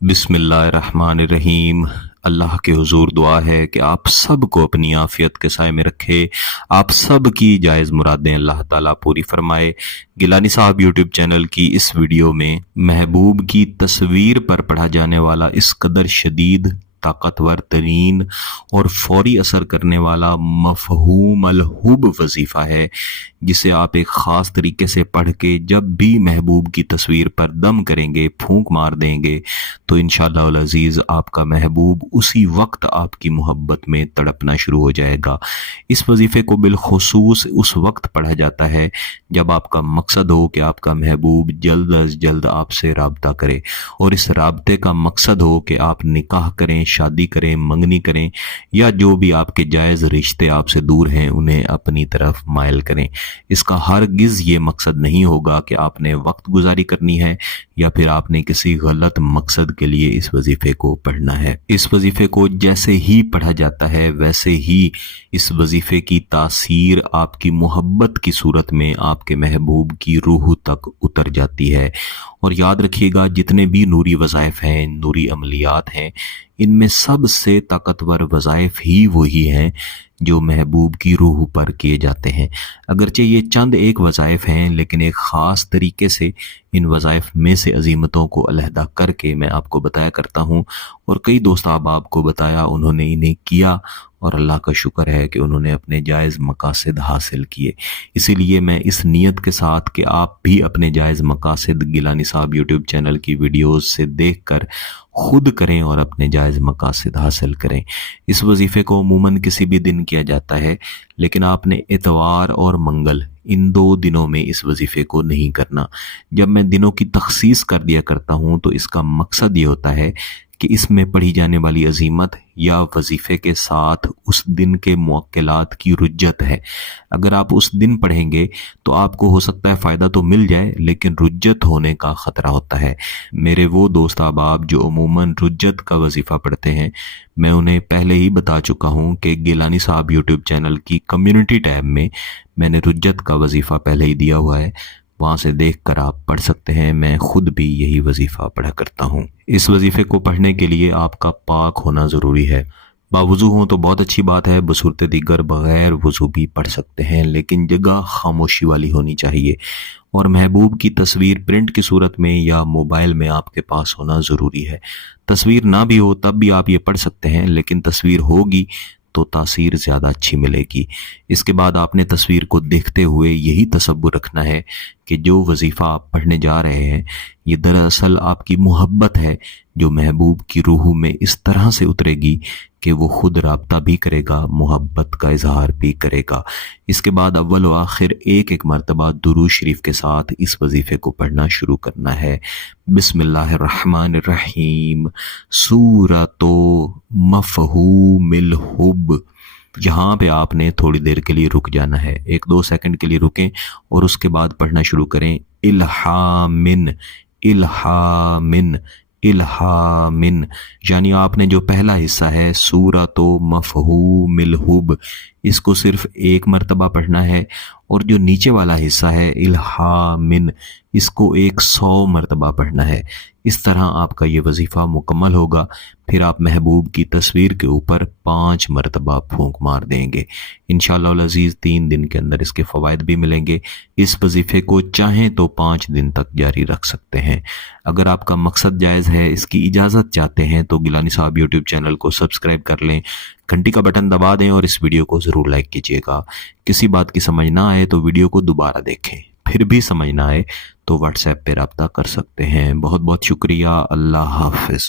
बिस्मिल्लाहिर्रहमानिर्रहीम। अल्लाह के हुजूर दुआ है कि आप सब को अपनी आफियत के साए में रखे, आप सब की जायज़ मुरादें अल्लाह ताला पूरी फरमाए। गिलानी साहब यूट्यूब चैनल की इस वीडियो में महबूब की तस्वीर पर पढ़ा जाने वाला इस कदर शदीद, ताकतवर तरीन और फौरी असर करने वाला मफहूम अल हुब वजीफ़ा है, जिसे आप एक ख़ास तरीके से पढ़ के जब भी महबूब की तस्वीर पर दम करेंगे, फूंक मार देंगे, तो इंशाअल्लाह अल अज़ीज़ आपका महबूब उसी वक्त आपकी मोहब्बत में तड़पना शुरू हो जाएगा। इस वजीफ़े को बिलखुसूस उस वक्त पढ़ा जाता है जब आपका मकसद हो कि आपका महबूब जल्द अज जल्द आपसे राब्ता करे, और इस राब्ते का मकसद हो कि आप निकाह करें, शादी करें, मंगनी करें, या जो भी आपके जायज़ रिश्ते आपसे दूर हैं उन्हें अपनी तरफ मायल करें। इसका हरगिज़ ये मकसद नहीं होगा कि आपने वक्त गुजारी करनी है या फिर आपने किसी गलत मकसद के लिए इस वजीफे को पढ़ना है। इस वजीफे को जैसे ही पढ़ा जाता है वैसे ही इस वजीफे की तासीर आपकी मोहब्बत की सूरत में आपके महबूब की रूह तक उतर जाती है। और याद रखिएगा, जितने भी नूरी वज़ाइफ हैं, नूरी अमलियात हैं, इनमें सबसे ताकतवर वज़ाइफ ही वही हैं जो महबूब की रूह पर किए जाते हैं। अगरचे ये चंद एक वज़ाइफ हैं, लेकिन एक ख़ास तरीके से इन वज़ाइफ में से अजीमतों को अलहदा करके मैं आपको बताया करता हूँ, और कई दोस्त अहबाब को बताया, उन्होंने इन्हें किया, और अल्लाह का शुक्र है कि उन्होंने अपने जायज़ मकासद हासिल किए। इसीलिए मैं इस नीयत के साथ कि आप भी अपने जायज़ मकासद गिलानी साहब यूट्यूब चैनल की वीडियोज़ से देख कर खुद करें और अपने जायज़ मकासद हासिल करें। इस वजीफ़े को अमूमन किसी भी दिन किया जाता है, लेकिन आपने इतवार और मंगल इन 2 दिनों में इस वजीफ़े को नहीं करना। जब मैं दिनों की तखसीस कर दिया करता हूँ तो इसका मकसद ये होता है कि इसमें पढ़ी जाने वाली अजीमत या वजीफ़े के साथ उस दिन के मुअक्किलात की रुज्जत है। अगर आप उस दिन पढ़ेंगे तो आपको हो सकता है फ़ायदा तो मिल जाए, लेकिन रुज्जत होने का ख़तरा होता है। मेरे वो दोस्त अहबाब जो अमूमन रुज्जत का वजीफ़ा पढ़ते हैं, मैं उन्हें पहले ही बता चुका हूँ कि गिलानी साहब यूट्यूब चैनल की कम्युनिटी टैब में मैंने रुज्जत का वजीफ़ा पहले ही दिया हुआ है, वहाँ से देखकर आप पढ़ सकते हैं। मैं खुद भी यही वजीफ़ा पढ़ा करता हूँ। इस वजीफ़े को पढ़ने के लिए आपका पाक होना ज़रूरी है। बावुज़ू हो तो बहुत अच्छी बात है, बसूरत दीगर बग़ैर वज़ू भी पढ़ सकते हैं, लेकिन जगह खामोशी वाली होनी चाहिए, और महबूब की तस्वीर प्रिंट की सूरत में या मोबाइल में आपके पास होना ज़रूरी है। तस्वीर ना भी हो तब भी आप ये पढ़ सकते हैं, लेकिन तस्वीर होगी तो तासीर ज़्यादा अच्छी मिलेगी। इसके बाद आपने तस्वीर को देखते हुए यही तसव्वुर रखना है कि जो वजीफ़ा आप पढ़ने जा रहे हैं ये दरअसल आपकी मोहब्बत है, जो महबूब की रूह में इस तरह से उतरेगी कि वो खुद राब्ता भी करेगा, मोहब्बत का इजहार भी करेगा। इसके बाद अव्वल व आखिर एक एक मरतबा दुरूद शरीफ के साथ इस वजीफ़े को पढ़ना शुरू करना है। बिस्मिल्लाहिर्रहमानिर्रहीम। सूरतो मफहूमिल हुब। यहाँ पे आपने थोड़ी देर के लिए रुक जाना है, 1-2 सेकंड के लिए रुकें और उसके बाद पढ़ना शुरू करें। इल्हामिन, इल्हामिन, इल्हामिन। यानी आपने जो पहला हिस्सा है सूरतो मफहूमिल हुब, इसको सिर्फ 1 मरतबा पढ़ना है, और जो नीचे वाला हिस्सा है इल्हामिन, इसको 100 मरतबा पढ़ना है। इस तरह आपका ये वजीफ़ा मुकम्मल होगा। फिर आप महबूब की तस्वीर के ऊपर 5 मरतबा फूंक मार देंगे। इंशाअल्लाह अल अज़ीज़ 3 दिन के अंदर इसके फ़वाइद भी मिलेंगे। इस वजीफ़े को चाहें तो 5 दिन तक जारी रख सकते हैं। अगर आपका मकसद जायज़ है, इसकी इजाज़त चाहते हैं, तो गिलानी साहब यूट्यूब चैनल को सब्सक्राइब कर लें, घंटी का बटन दबा दें और इस वीडियो को ज़रूर लाइक कीजिएगा। किसी बात की समझ ना आए तो वीडियो को दोबारा देखें, फिर भी समझ ना आए तो व्हाट्सएप पे रब्ता कर सकते हैं। बहुत बहुत शुक्रिया। अल्लाह हाफ़िज़।